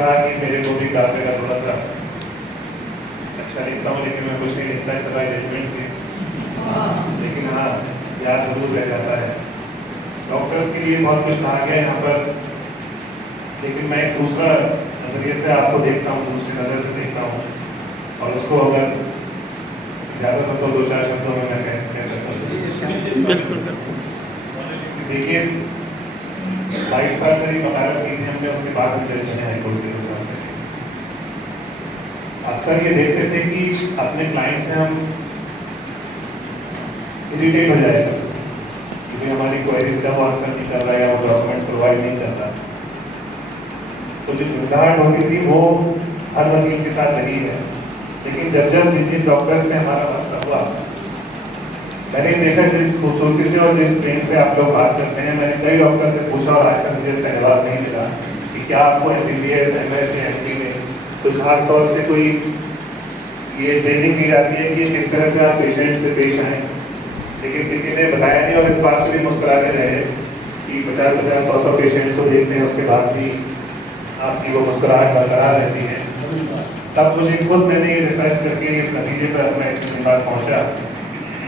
कहा कि मेरे को भी काफी का थोड़ा सा अच्छा लिखता हूँ, लेकिन मैं कुछ नहीं लिखता है, सदा जजमेंट से। लेकिन हाँ, याद जरूर रह जाता है। डॉक्टर्स के लिए बहुत कुछ कहा गया है यहाँ पर, लेकिन मैं एक दूसरा नज़रिए से आपको देखता हूँ, दूसरी नज़र से देखता हूँ, और उसको अगर इजाज़त हो तो 2-4 शब्दों में मैं कह सकता हूँ। बिल्कुल। देखिए, 22 साल मेरी वकालत की थी हमने, उसके बाद हम जज बने हाईकोर्ट के साथ। अक्सर ये देखते थे कि अपने क्लाइंट से हम इरिटेट हो जाएगा क्योंकि हमारी क्वेरीज का वो आंसर नहीं कर रहा है या वो डॉक्यूमेंट प्रोवाइड नहीं कर रहा। तो जो झुंझलाहट होती थी वो हर वकील के साथ रही है, लेकिन जब जिन डॉक्टर से हमारा मसला हुआ, मैंने देखा जिस खूबसूरती से और जिस प्रेम से आप लोग बात करते हैं, मैंने कई डॉक्टर से पूछा और आज तक मुझे इसका जवाब नहीं मिला कि क्या आपको MBBS, MS या MD में कोई खास तौर से कोई ये ट्रेनिंग दी जाती है कि किस तरह से आप पेशेंट से पेश आएँ। लेकिन किसी ने बताया नहीं, और इस बात पर भी मुस्कुराते रहे कि 50-50, 100-100 पेशेंट्स को देखते हैं, उसके बाद भी आपकी वो मुस्कुराहट बरकरार रहती है। तब मुझे खुद मैंने ये रिसर्च करके इस नतीजे पर मैं इतनी बार पहुँचा,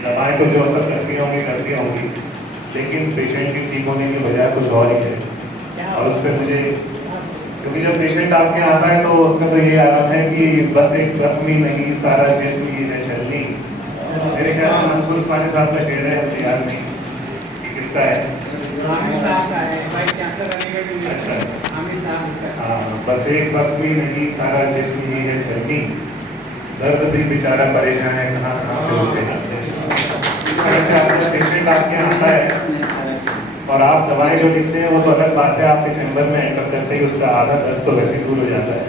दवाएँ तो जो असर करती होंगी, लेकिन पेशेंट के ठीक होने की वजह कुछ और ही है। और उस पर मुझे, क्योंकि जब पेशेंट आपके यहाँ आता है तो उसका तो ये आराम है कि बस एक जख्मी नहीं सारा जिस्म ही है छलनी। मेरे ख्याल से मंसूर उस्मानी साहब का शेर है, मुझे याद नहीं किसका है। अच्छा, हाँ, बस एक जख्मी नहीं सारा जिस्म ही है छलनी, दर्द भी बेचारा परेशान है कहाँ कहाँ से होते हैं। पेशेंट आपके यहाँ आता है और आप दवाएं जो लिखते हैं वो तो अलग बात है, आपके चैम्बर में एंटर करते ही उसका आधा दर्द तो वैसे दूर हो जाता है।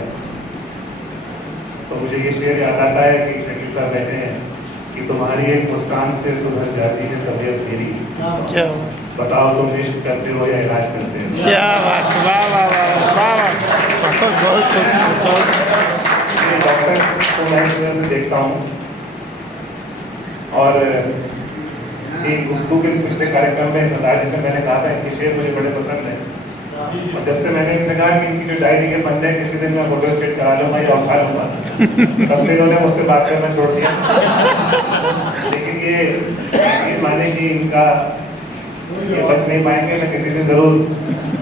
तो मुझे ये शेर याद आता है कि शकील साहब कहते हैं कि तुम्हारी एक मुस्कान से सुधर जाती है तबीयत मेरी, क्या बताओ तुम इश्क करते हो या इलाज करते हो। क्या बात, वाह वाह वाह वाह वाह, बहुत डॉक्टर को मैं इस तरह से देखता हूँ। और एक गुफ्तगू के पिछले कार्यक्रम में सरदार जी से मैंने कहा था इनके शेर मुझे बड़े पसंद है, और जब से मैंने इनसे कहा कि इनकी जो डायरी के पन्ने किसी दिन मैं फोटो स्टेट करा लूँगा या उठा लूँगा, तब से इन्होंने मुझसे बात करना छोड़ दिया। लेकिन ये माने कि इनका ये बच नहीं पाएंगे, मैं किसी दिन जरूर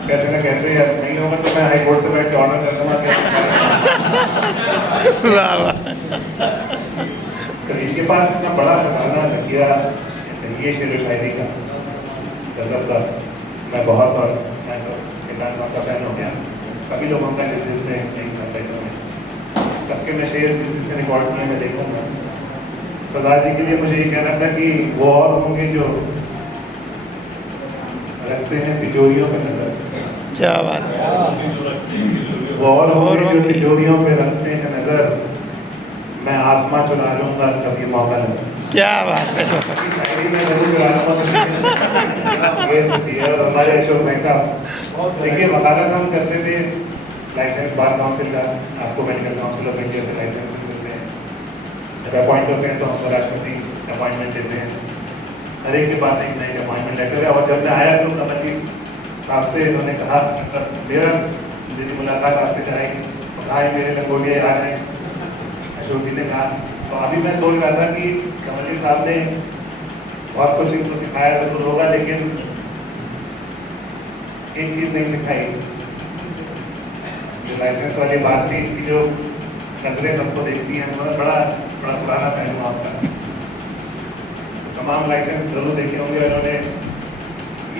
कैसे न कैसे, नहीं होगा तो मैं हाई कोर्ट से बैठ के ऑर्डर कर दूँगा। इनके पास इतना बड़ा खजाना जकिया ये शेर शायरी का, गजब का, मैं बहुत, और मैं तो इमरान साहब का फैन हो गया, सभी लोगों का जिससे सबके मैं शेर जिससे रिकॉर्ड किए मैं देखूंगा। सरदार जी के लिए मुझे ये कहना था कि वो और होंगे जो रखते हैं तिजोरियों पे नजर, क्या बात है, वो और होंगे जो तिजोरियों पे रखते हैं नजर, मैं आसमां चुरा लूंगा कभी मौका लगे। क्या बात है, शायरी में जरूर चुरा लूंगा। और हमारे अशोक भाई साहब, देखिए वकालत हम करते थे लाइसेंस बार काउंसिल का, आपको मेडिकल काउंसिल ऑफ इंडिया से लाइसेंस मिलते हैं, जब अपॉइंट होते हैं तो हमको राष्ट्रपति अपॉइंटमेंट देते हैं, हर एक के पास एक नई अपॉइंटमेंट लेटर है। और जब मैं आया तो कमल साहब से उन्होंने कहा, मेरी मुलाकात आपसे कराई, कहा मेरे लंगोटिया याद है, अशोक जी ने कहा। तो अभी मैं सोच रहा था कि कमल जी साहब ने बहुत कुछ इनको सिखाया जरूर होगा, लेकिन एक चीज़ नहीं सिखाई, जो लाइसेंस वाली बात थी कि जो नजरें सबको देखती हैं, उन्होंने बड़ा पुराना पहलू आपका, तमाम लाइसेंस जरूर देखे होंगे उन्होंने।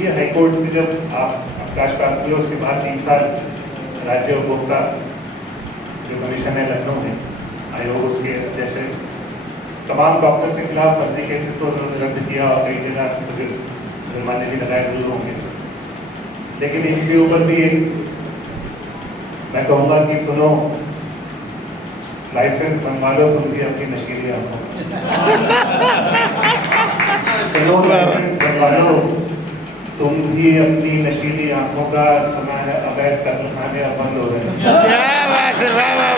ये हाईकोर्ट से जब आप अवकाश प्राप्त हुए उसके बाद 3 साल राज्य उपभोक्ता जो कमीशन है लखनऊ में, आयोग उसके अध्यक्ष है, तमाम डॉक्टर्स के खिलाफ फर्जी केसेस तो उन्होंने रद्द किया और कई जगह मुझे जुर्माने भी लगाए जरूर होंगे, लेकिन इनके ऊपर भी एक मैं कहूँगा कि सुनो, लाइसेंस बनवा लो तुम भी अपनी नशीली आंखों, सुनो लाइसेंस बनवा लो तुम भी अपनी नशीली आंखों का, समय है अवैध कत्लखाने अब बंद हो रहे हैं। क्या बात है, वाह वाह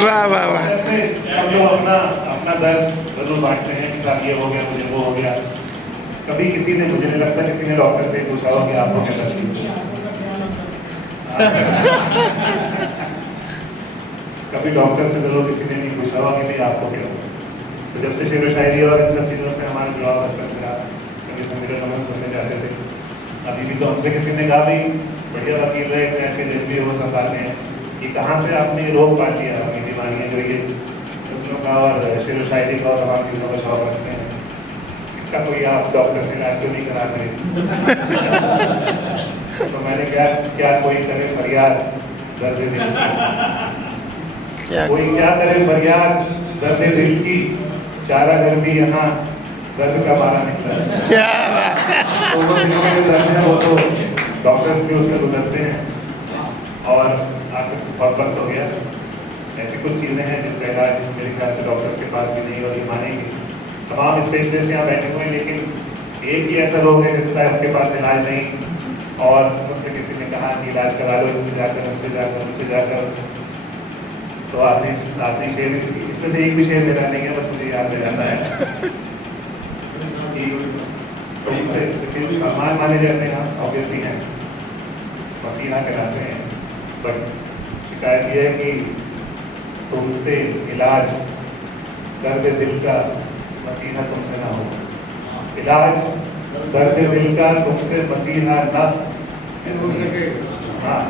वाह वाह वाह। सब लोग अपना दर्द जरूर बांटते हैं कि साहब ये हो गया, मुझे वो हो गया। कभी किसी ने, मुझे नहीं लगता किसी ने डॉक्टर से पूछा हो कि आपको क्या तकलीफ है। कभी डॉक्टर से चलो किसी ने नहीं पूछा होगा कि भाई आपको क्या हुआ। तो जब से शेर व शायरी और इन सब चीज़ों से हमारा जुड़ाव बचपन से रहा, कभी समीर नमन सुनने जाते थे। अभी भी तो हमसे किसी ने कहा भी बढ़िया वकील है, इतने अच्छे जज भी हो संभालते हैं, कि कहाँ से आपने रोग पाल लिया अपनी बीमारियाँ जो ये फसलों का और शेर व शायरी का और तमाम चीज़ों का शौक रखते हैं, इसका कोई आप डॉक्टर से इलाज क्यों नहीं कराते। तो मैंने क्या कोई करे फरियाद दर्द दिल की, कोई क्या करे फरियाद दर्द दिल की, चारा घर भी यहाँ दर्द का मारा निकला। क्या बात है। तो वो दिनों में जो दर्द है वो तो डॉक्टर्स भी उससे गुजरते हैं, और आपको बहुत वक्त हो गया। ऐसी कुछ चीज़ें हैं जिसका इलाज मेरे ख्याल से डॉक्टर्स के पास भी नहीं, और ये मानेंगे तमाम स्पेशलिस्ट यहाँ बैठे हुए हैं, लेकिन एक ही ऐसा रोग है जिसका उनके पास इलाज नहीं, और मुझसे किसी ने कहा कि इलाज करा लो, इनसे जाकर उनसे जाकर उनसे जाकर। तो आपने शेर, इसमें से एक भी शेर मेरा नहीं है, बस मुझे याद दिलाना है कि तुमसे भगवान माने जाते हैं, ऑब्वियसली हैं, मसीहा कहलाते हैं, बट शिकायत ये है कि तुमसे इलाज दर्द दिल का मसीहा तुमसे ना हो। इलाज दर्द दिल का तुमसे मसीहा ना हो सके। हाँ,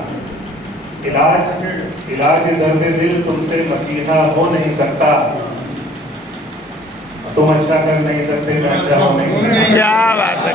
इलाज दर्द दिल तुमसे मसीहा हो नहीं सकता। तुम अच्छा कर नहीं सकते, मैं अच्छा हो नहीं सकता। क्या बात है।